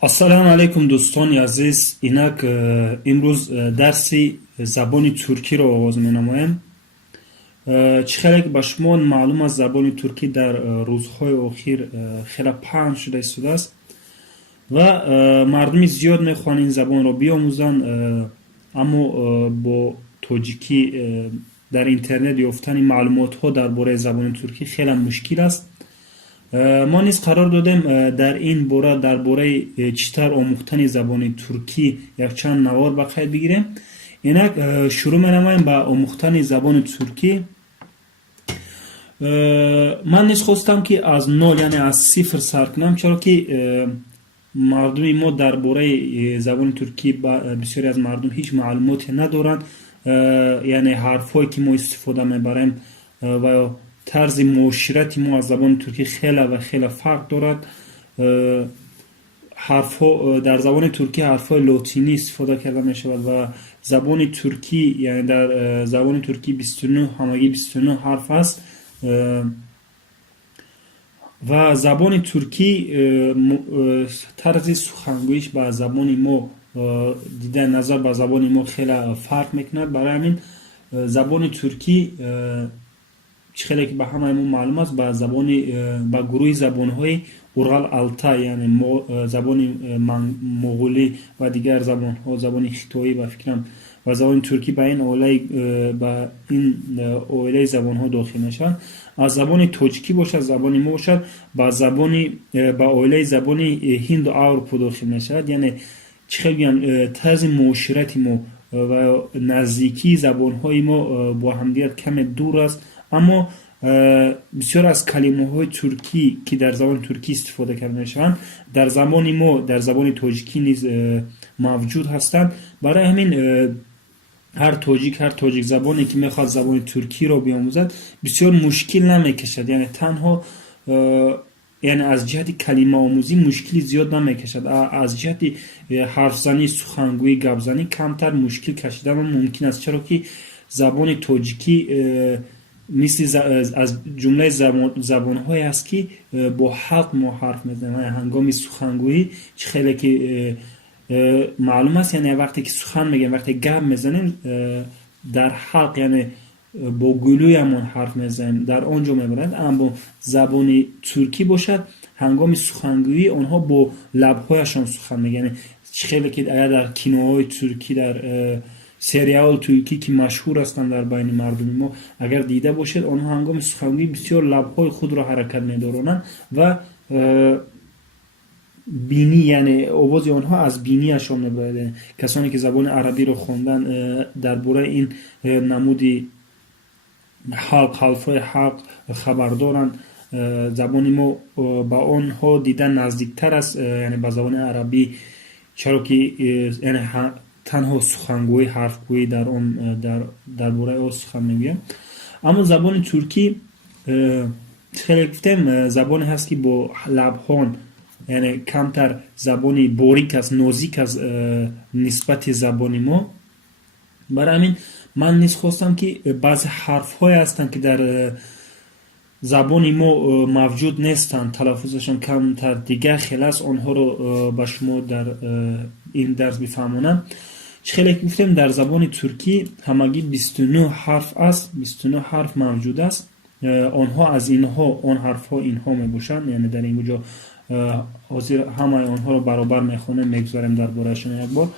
ассалому алайкум дӯстони азиз. Инак имрӯз дарси забони туркиро оғоз менамоем. Чӣ хеле ки ба шумо маълум аст, забони туркӣ дар рӯзҳои охир хеле паҳн шуда истодааст ва мардуми зиёд мехоҳанд ин забонро биомӯзанд, аммо бо тоҷикӣ дар интернет ёфтани маълумотҳо дар бораи забони туркӣ хеле мушкил аст. мо низ қарор додем дар ин бора дар бораи чӣ тавр омӯхтани забони туркӣ якчанд навор ба қайд бигирем. Инак шурӯъ менамоем ба омӯхтани забони туркӣ. ман низ хостам ки аз нол, яъне аз сифр сар кунам, чаро ки мардуми мо дар бораи забони туркӣ бисёре аз мардум ҳеҷ маълумоте надоранд. Яъне ҳарфҳое ки мо истифода мебарем ва ё тарзи муоширати мо аз забони туркӣ хеле ва хеле фарқ дорад. ҳарфҳо дар забони туркӣ ҳарфҳои лотинӣ истифода карда мешавад ва забони туркӣ, яъне дар забони туркӣ 29 ҳамагӣ 29 ҳарф аст. ва забони туркӣ тарзи сухангӯиш ба забони мо дида назар ба забони мо хеле фарқ мекунад. Барои ҳамин забони туркӣ чӣ хеле ки ба ҳамаи мо маълум аст, ба гурӯҳи забонҳои урғал алтай, яъне забони моғулӣ ва дигар забонҳо, забони хитоӣ ва фикрам ва забони туркӣ ба ин оилаи забонҳо дохил мешаванд. аз забони тоҷикӣ бошад, забони мо бошад, ба оилаи забони ҳинду аврупо дохил мешавад. Яъне чӣ хел гӯям, тарзи муоширати мо ва наздикии забонҳои мо бо ҳамдигар каме дур аст. Аммо бисёр аз калимаҳои туркӣ ки дар забони туркӣ истифода карда мешаванд, дар забони мо, дар забони тоҷикӣ низ мавҷуд ҳастанд. Барои ҳамин ҳар тоҷик забоне ки мехоҳад забони туркиро биомӯзад, бисёр мушкил намекашад. Яъне танҳо аз ҷиҳати калимаомӯзӣ мушкили зиёд намекашад. Аз ҷиҳати ҳарфзанӣ, сухангӯӣ, гапзанӣ камтар мушкил кашидан мумкин аст, чаро ки забони тоҷикӣ мисли аз ҷумлаи забонҳое аст ки бо ҳалқ мо ҳарф мезанем. ҳангоми сухангӯӣ чӣ хеле ки маълум аст, яъне вақте ки сухан мегӯем, вақте гап мезанем, дар ҳалқ, яъне бо гӯлӯямон ҳарф мезанем, дар он ҷо мебарад. Аммо забони туркӣ бошад, ҳангоми сухангӯӣ онҳо бо лабҳояшон сухан мегӯянд. Чӣ хеле ки дар киноҳои туркӣ, дар сериали туркӣ ки машҳур ҳастанд дар байни мардуми мо, агар дида бошед, онҳо ҳангоми сухангӯӣ бисёр лабҳои худро ҳаракат медоронанд ва бинӣ, яъне овози онҳо аз бинияшон мебарад. Касоне ки забони арабиро хондан дар бораи ин намуди ҳалфҳои ҳалқ хабар доранд. забони мо ба онҳо дида наздиктар аст, яъне ба забони арабӣ, чаро ки танҳо сухангӯӣ, ҳарфгӯӣ дар бораи он сухан мегӯям. Аммо забони туркӣ хеле гуфтем забоне ҳаст ки бо лабҳон, яъне камтар забони борик аст, нозик аст нисбати забони мо. барои ҳамин ман низ хостам ки баъзе ҳарфҳое ҳастанд ки дар забони мо мавҷуд нестанд, талаффузашон камтар дигар хел аст, онҳоро ба шумо дар ин дарс бифаҳмонам. чӣ хеле ки гуфтем, дар забони туркӣ ҳамагӣ 29 ҳарф аст, 29 ҳарф мавҷуд аст. онҳо аз инҳо, он ҳарфҳо инҳо мебошанд, яъне дар ин ҷо ҳозир ҳамаи онҳоро баробар мехонем, мегузарем дар бораашон якбор.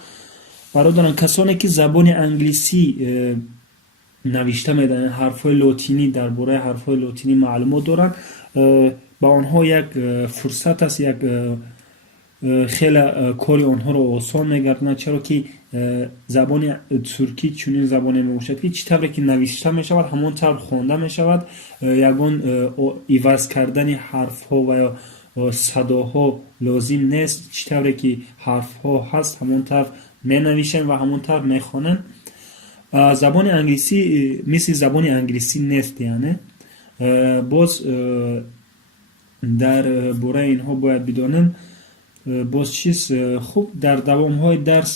бародарон, касоне ки забони англисӣ навишта медонанд, ҳарфҳои лотинӣ, дар бораи ҳарфҳои лотинӣ маълумот доранд, ба онҳо як фурсат аст, як хеле кори онҳоро осон мегардонад, чаро ки забони туркӣ чунин забоне мебошад ки чӣ тавре ки навишта мешавад, ҳамон тавр хонда мешавад. ягон иваз кардани ҳарфҳо ва ё садоҳо лозим нест. чӣ тавре ки ҳарфҳо ҳаст, ҳамон тавр менавишем ва ҳамон тавр мехонем. забони англисӣ мисли забони англисӣ нест. яъне боз дар бораи инҳо бояд бидонем. боз чиз хуб, дар давомҳои дарс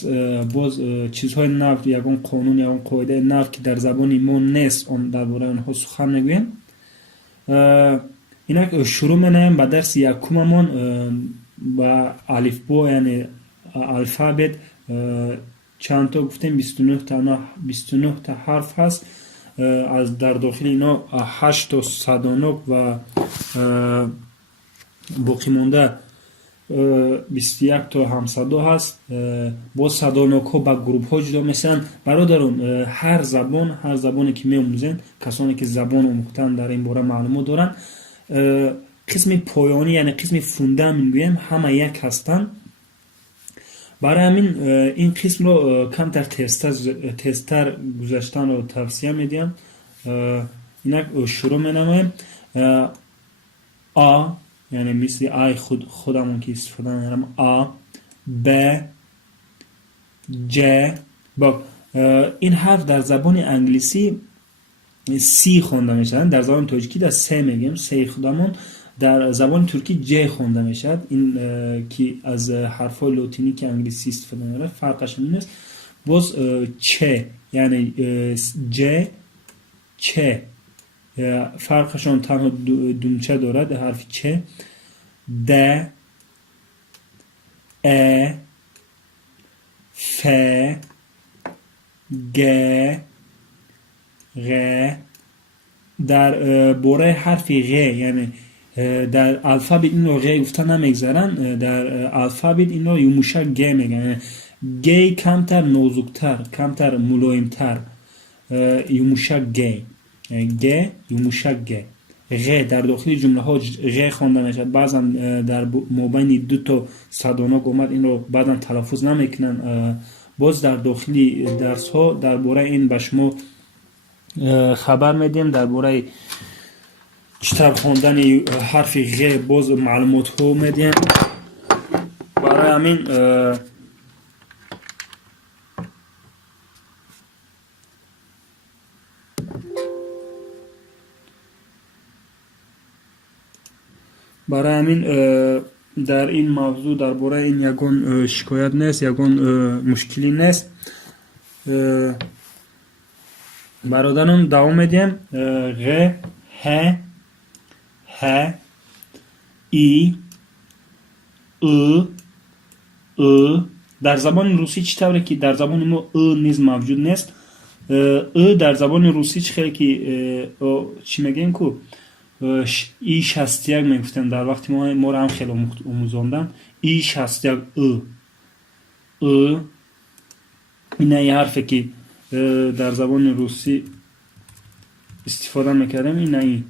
боз чизҳои нав, ягон қонун, ягон қоидаи нав ки дар забони мо нест, он дар бораи онҳо сухан мегӯем. инак шурӯъ менамем ба дарси якумамон. و الفبا یعنی الفابت چند تا گفتیم 29 تا حرف هست. از در داخل اینا 8 تا صدانک و باقی مونده 21 تا همصدا هست. با صدانک ها با گروپ ها جدا میشن. برادران هر زبانی که می‌آموزین، کسانی که زبان آموختن در این باره معلومات دارن، قسم پایانی یعنی قسم فونده میگویم همه یک هستن. برای همین این قسم رو کمتر تستر گذاشتن رو توصیه میدیم. اینک شروع می‌نماییم. آ یعنی مثل آی خودمون که استفاده می‌کنم، آ، ب، ج. با این حرف در زبان انگلیسی سی خونده میشن، در زبان تاجیکی در سه میگیم، سه خودمون. در زبان ترکی ج خونده میشد. این که از حرفای لاتینی که انگلیسی استفاده می‌کنه فرقش این است. باز چ یعنی ج، چ فرقشون تنها دونچه دارد، حرف چ. د، ا، ف، گ، غ. در باره حرف غ یعنی در الفابet این رو غ گفتن نمیگذارن، در الفابet این رو یوموشک گ میگن. گ کمتر نازکتر، کمتر ملایمتر، یوموشک گ، گ یوموشک گ. غ در داخل جمله ها غ خوانده میشد. بعضا در مابین دو تا صدانک اومد، این رو بعدا تلفظ نمیکنن. باز در داخلی درس ها درباره این به شما خبر میدیم، درباره چطور خواندن حرف غ باز معلومات ها میدیم. برای همین در این موضوع درباره این یگان شکایت نیست، یگان مشکلی نیست. برادران دوام میدیم. غ، ه، ه، ای، او، او. در زبان روسی چطوره که در زبان ما او نیز موجود نیست. او در زبان روسی خیلی که چی میگن که ای 61 میگفتن. در وقتی ما رو هم خیلی آموزاندن ای 61 او. اینه یه حرفه که در زبان روسی استفاده میکردم. اینه ای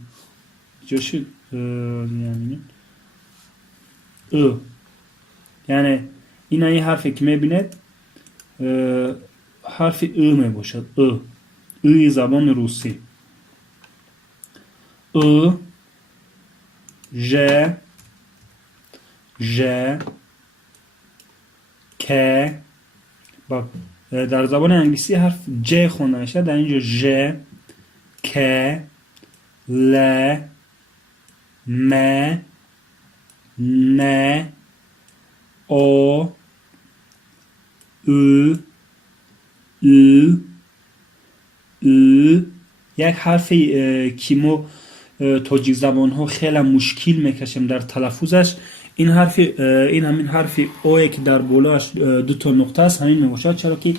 جاشو یعنی او، یعنی اینه یه حرفه که میبینید حرف او میباشد. اوی زبان روسی. او، ژ، ژ، ک. در زبان انگلیسی حرف ج خونده میشه، در اینجا ژ، ک، ل، م، ن، او، او، او. یک حرفی که ما تاجیک زبان ها خیلی مشکل میکشیم در تلفظش، این حرف این همین حرف اوی که در بالاش دو تا نقطه است همین میباشد، چرا که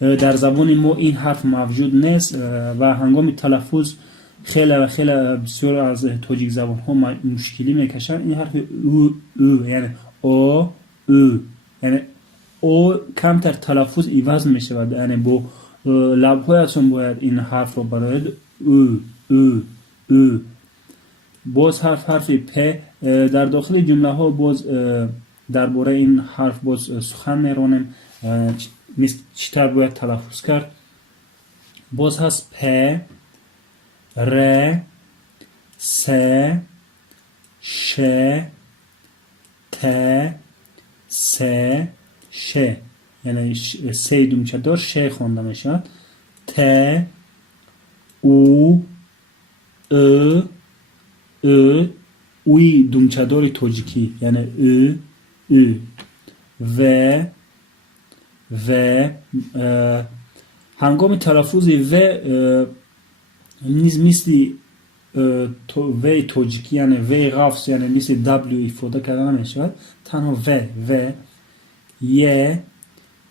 در زبان ما این حرف موجود نیست و هنگام تلفظ خیلی بسیار از تاجیک زبان ها مشکلی میکشن. این حرف او یعنی او یعنی او کمتر تلفظ عوض میشه و یعنی با لبهایتون باید این حرف رو براید او. باز حرف پ در داخل جمله ها باز درباره این حرف باز سخن میرانیم، چطور باید تلفظ کرد. باز هست پ، ر، س، ش، ت، س، ش. یعنی سه دومچه دار ش خوانده میشد. ت، او، اوی دومچه دار تاجیکی یعنی او. و هنگام تلفظ و نیز مثل وی توجیکی یعنی وی غفص یعنی مثل W ifade کرده نمیشود. تنها و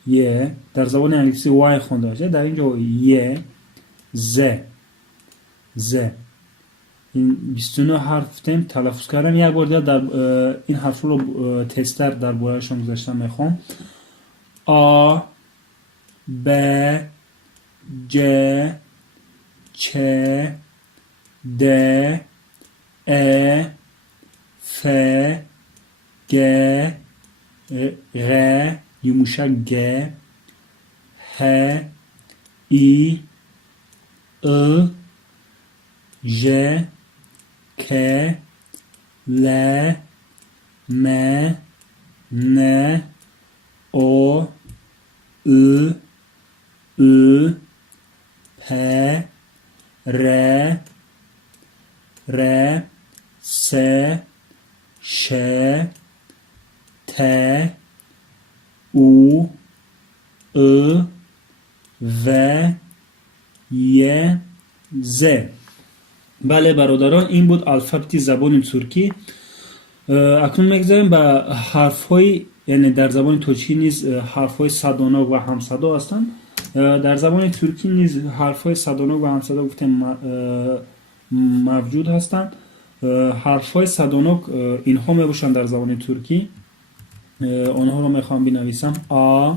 یه در زبان انگلیسی وای خونده باشه، در اینجا یه ز این 29 حرف تیم تلفظ کردم. یک بار دیگه در این حرف رو تستر در بارهشون گذاشتم میخوام. آ ب ج چ د ا ف گ غ یموشک گ ه ای ا ژ ک ل م ن او ا ا پ ر س ش ت او ا و ی ز. بله برادران، این بود الفبت زبان ترکی. اکنون میگذاریم به حرف های، یعنی در زبان ترکی نیز حرف های صدانک و همصدا هستند. در زبان ترکی نیز حرف های صدانک و همصدا گفتیم موجود هستند. حرف های صدانک اینها می باشند در زبان ترکی. آنها رو میخوام بنویسم. آ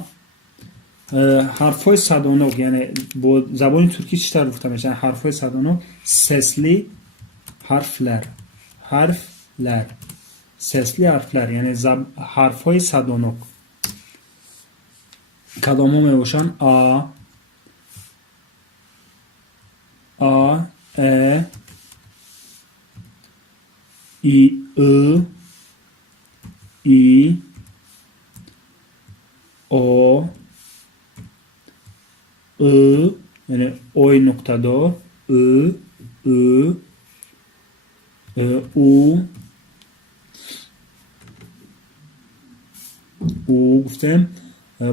حرف های صدانک یعنی با زبان ترکی چطور گفته میشن؟ حرف های صدانک sesli harfler sesli harfler یعنی حرف های صدانک. کدام ها می باشن؟ آ ا ای ای او یعنی اوی نقطه دار او گفتم.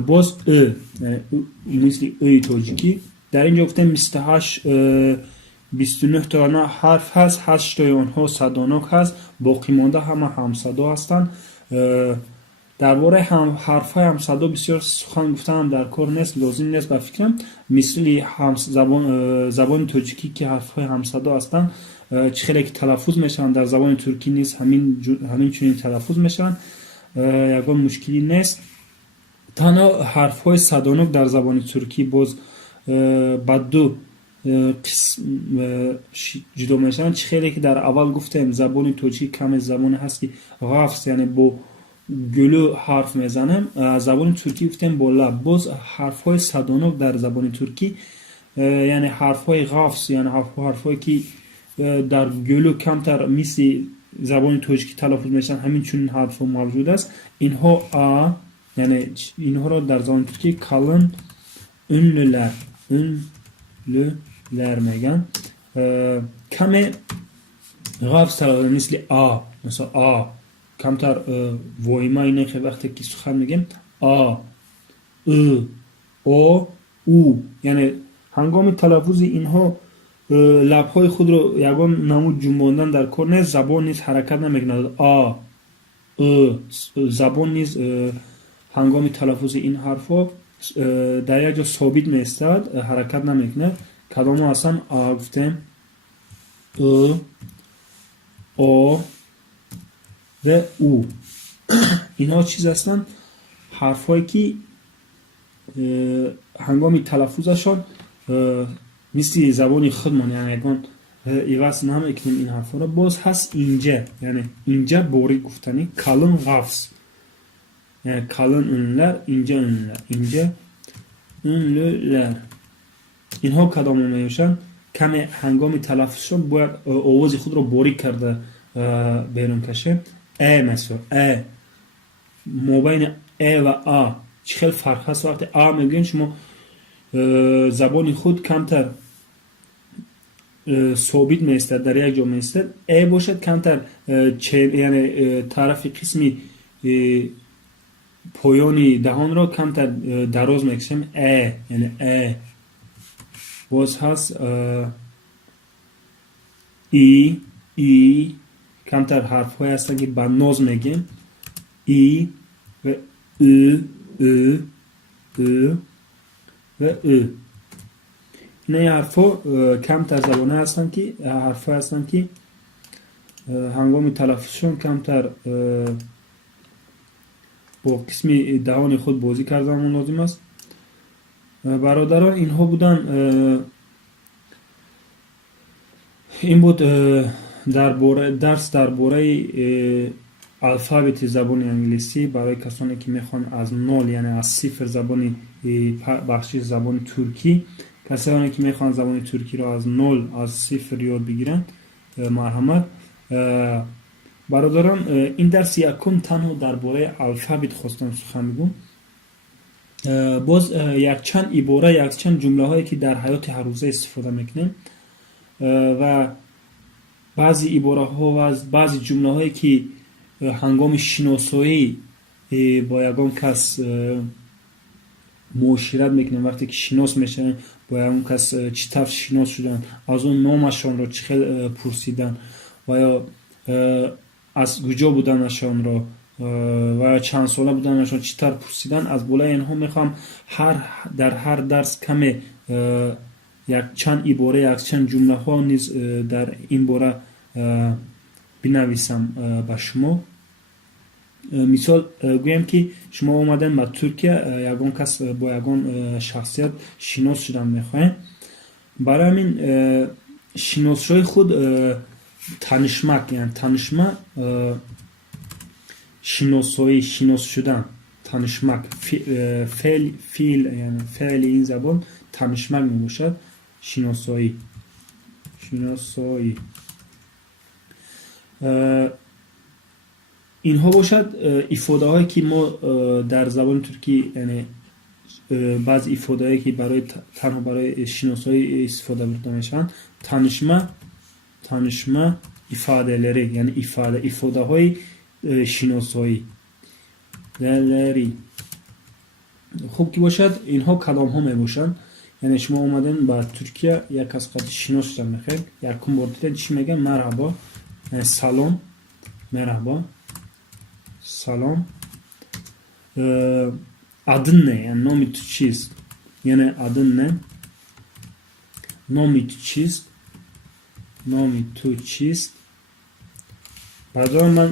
باز یعنی مثل ای توجیکی. در اینجا گفتم 29 تا حرف هست، 8 تا اونها صدانک هست، باقی مانده همه همصدا هستند. درباره حرف های همصدا بسیار سخن گفتم در کار نیست، لازم نیست به فکرم. مثل زبان تاجیکی که حرف های همصدا هستند چه خیلی که تلفظ میشن در زبان ترکی نیست همین چنین تلفظ میشن، یگان مشکلی نیست. تنها حرف های صدانک در زبان ترکی باز با دو قسم جدا میشن. چه خیلی که در اول گفتم زبان تاجیکی کم زبان هست که غفص یعنی با گلو حرف میزنم، زبان ترکی گفتم با لب. باز حرف های صدانک در زبان ترکی یعنی حرف های غفص یعنی حرف هایی که در گلو کمتر مثل زبان تاجیکی تلفظ میشن، همین چون حرف ها موجود است. اینها یعنی اینها را در زبان ترکی kalın ünlüler میگن. کم غفص تلفظ مثل مثلا کمتر وایما اینه که وقتی که سخن میگیم او یعنی هنگام تلفظ اینها لبهای خود رو یگان نمود جنباندن در کار نیست، زبان نیز حرکت نمیکنه. زبان نیز هنگام تلفظ این حرفا در یک جا ثابت میستد، حرکت نمیکنه. کدام هستن؟ گفتیم او و او. اینها چیز هستن؟ حرف هایی که هنگام تلفظشان مثل زبان خودمان یعنی اگان ایواز نمیکنیم این حرف را. باز هست اینجا، یعنی اینجا بوری گفتنی kalın غفص یعنی kalın ünlüler، اینجا ünlüler. اینها کدام میشن؟ کمی هنگام تلفظشان باید آواز خود را باریک کرده بیرون کشیم. مثلا مابین و آ چه خیلی فرق هست. وقتی آ میگین شما زبان خود کمتر ثابت میستد، در یک جا میستد. باشد کمتر یعنی طرف قسمی پایانی دهان را کمتر دراز میکشیم. یعنی باز هست ای کمتر حرف های هستن که با ناز میگیم. ای و او و او. این حرف ها کمتر زبانه هستن که حرف ها هستن که هنگام تلفظشون کمتر با قسم دهان خود بازی کردن لازم است. برادران اینها بودن. این بود درس درباره الفابت زبان انگلیسی برای کسانی که میخوان از نول یعنی از صفر زبان بخشی زبان ترکی، کسانی که میخوان زبان ترکی را از نول از صفر یاد بگیرن مرحمت. برادران این درس یکم تنها درباره الفابت خواستم سخن بگم. باز یک چند عباره یک چند جمله هایی که در حیات هر روزه استفاده میکنیم و بعضی عباره ها و بعضی جمله هایی که هنگام شناسایی با یگان کس معاشرت میکنیم، وقتی که شناس میشن با یگان کس چطور شناس شدن، از اون نامشان را چه پرسیدن و یا از کجا بودنشان را و چند ساله بودنشان چطور پرسیدن. از بالای اینها میخوام در هر درس کم یک چند عباره یک چند جمله ها نیز در این باره بنویسم با شما. مثال گویم که شما اومدن به ترکیه، یگان کس با یگان شخصیت شناس شدن میخواین، برای همین شناسای خود تنشمک یعنی تنشمه شناسایی شناس شدن تنشمک فعل یعنی فعل این زبان تنشمک می باشد. شناسایی اینها باشد افاده هایی که ما در زبان ترکی یعنی بعض افاده هایی که برای تنها برای شناسایی استفاده برده میشن. تنشمه ifadeleri yani ifade های شناسایی دلری خوب که باشد. اینها کلام ها می باشند. یعنی شما اومدن با ترکیه یک کس قد شناس شدن میخواید، یکم بردید چی میگن؟ مرحبا یعنی سلام، مرحبا سلام. adın ne yani nomi tu çiz yani adın ne nomi tu çiz بعدان من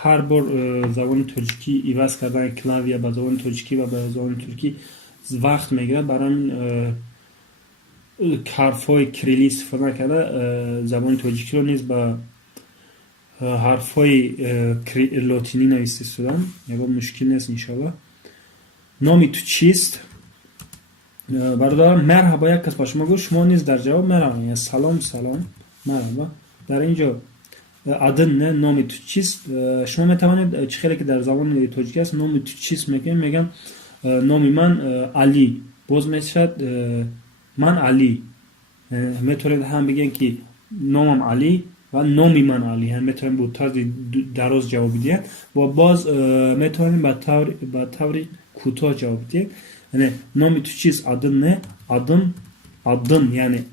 هر بار زبان ترکی عوض کردن کلاویه به زبان ترکی و به زبان ترکی وقت میگیره. برای حرفای کریلی استفاده کرده زبان ترکی رو نیز به حرفای لاتینی نوشته شدن. یه مشکل نیست انشالله. نامی تو چیست؟ برادر مرحبا یک کس با شما گفت، شما نیز در جواب مرحبا یعنی سلام مرحبا. در اینجا adın ne نامی تو چیست؟ شما میتوانید چه خیلی که در زبان تاجیکی است نامی تو چیست میگم نامی من علی، باز میشد من علی. میتونید هم بگین که نامم علی و نامی من علی، هم میتونید با طرز دراز جواب بدید و باز میتونید با طور کوتاه جواب بدید. یعنی نامی تو چیست؟ adın ne؟ adın یعنی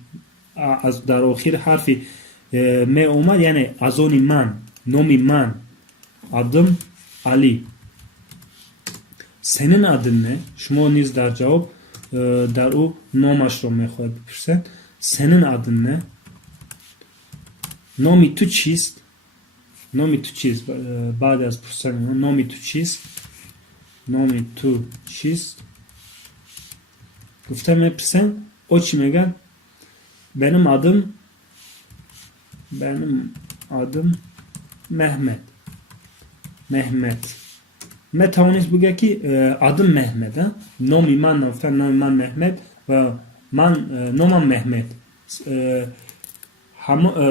از در آخر حرفی می اومد یعنی از آن من، نامی من، adım Ali. Senin adın ne? شما نیز در جواب در او نامش رو میخواید بپرسید. Senin adın ne? نامی تو چیست؟ نامی تو چیست؟ بعد از پرسیدن نامی تو چیست؟ نامی تو چیست؟ گفتم میپرسن او چی میگن؟ benim adım Mehmet. میتوانید بگه که adım Mehmet. نامی من Mehmet و من نامم Mehmet.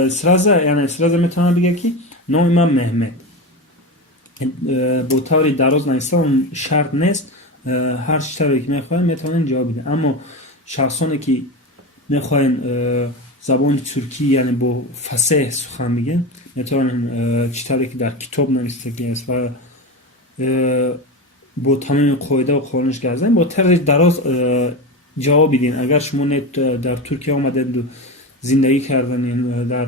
سرازه میتوانید بگه که نامی من Mehmet. با طوری دراز نوشتن شرط نیست. هر چیزی که میخواین میتونین جواب بدین. اما شخصانی که میخواین زبان ترکی یعنی با فصیح سخن بگین میتونین چیزی که در کتاب نوشته است و با تمام قاعده و قانونش گذارین با طرز دراز جواب بدین. اگر شما در ترکیه آمدید و زندگی کردین در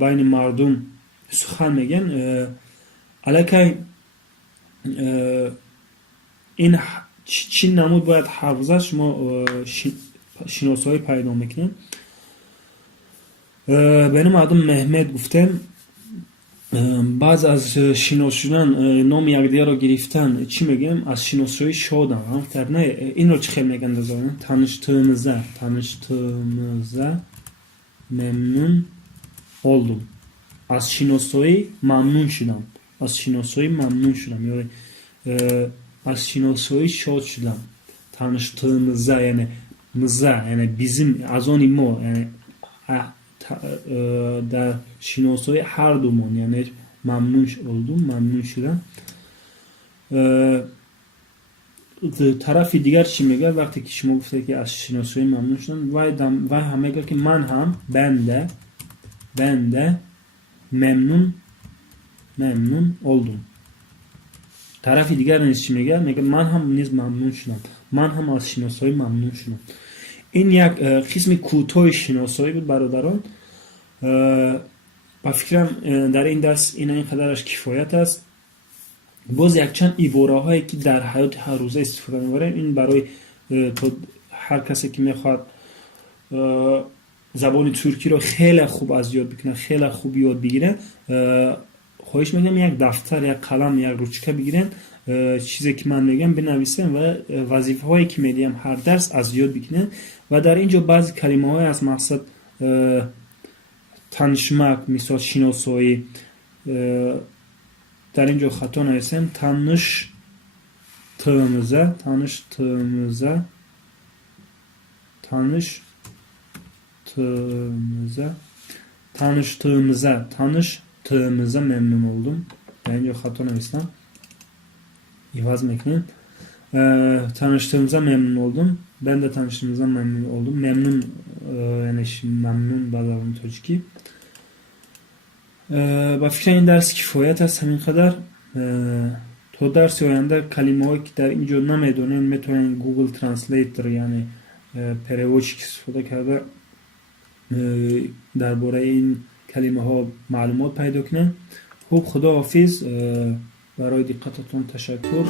بین مردم سخن میگن، الکی این چی نمود باید حافظش ما شناسایی پیدا میکنیم. به مردم محمد گفتم بعض از شناس شدن نام یکدیگر رو گرفتن چی میگیم؟ از شناسایی شدن. همونطور نه این رو چی خیلی میگن دازارن؟ tanıştığımıza memnun oldum. از شناسایی ممنون شدم. از شناسایی ممنون شدم یا از شناسایی شاد شدم. tanıştığımıza yani mıza yani bizim az on ما yani در شناسایی هر دومون یعنی ممنون oldum ممنون شدم. طرف دیگر چی میگه وقتی که شما گفته که از شناسایی ممنون شدن و هم میگه که من هم ben de memnun oldum. طرف دیگر نیز چی میگه؟ میگه من هم نیز ممنون شدم. من هم از شناسایی ممنون شدم. این یک قسم کوتاه شناسایی بود برادران. با فکرم در این درس اینقدرش کفایت است. باز یک چند عباره هایی که در حیات هر روزه استفاده می‌بریم، این برای هر کسی که میخواد زبان ترکی رو خیلی خوب از یاد بکنه، خیلی خوب یاد بگیره، خواهش میکنم یک دفتر، یک قلم، یک روچکه بگیرن، چیزی که من میگم بنویسن و وظیفه هایی که میدیم هر درس از یاد بکنن. و در اینجا بعضی کلمه های از مقصد tanışmak مثال شناسایی در اینجا خطا نویسیم. tanıştığımıza memnun oldum. در اینجا خطا نویسیم. İvaz mekin. Tanıştığımıza memnun oldum. Ben de tanıştığımıza memnun oldum. Memnun yani memnun bazılarının Türkçe. با فکر این درس کفایت است همین قدر. تا درس آینده کلمه هایی که در اینجا نمیدونین میتونین گوگل ترنسلیتر یعنی پریوچ که استفاده کرده درباره این کلمه ها معلومات پیدا کنین. خوب خدا حافظ. برای دقتتون تشکر.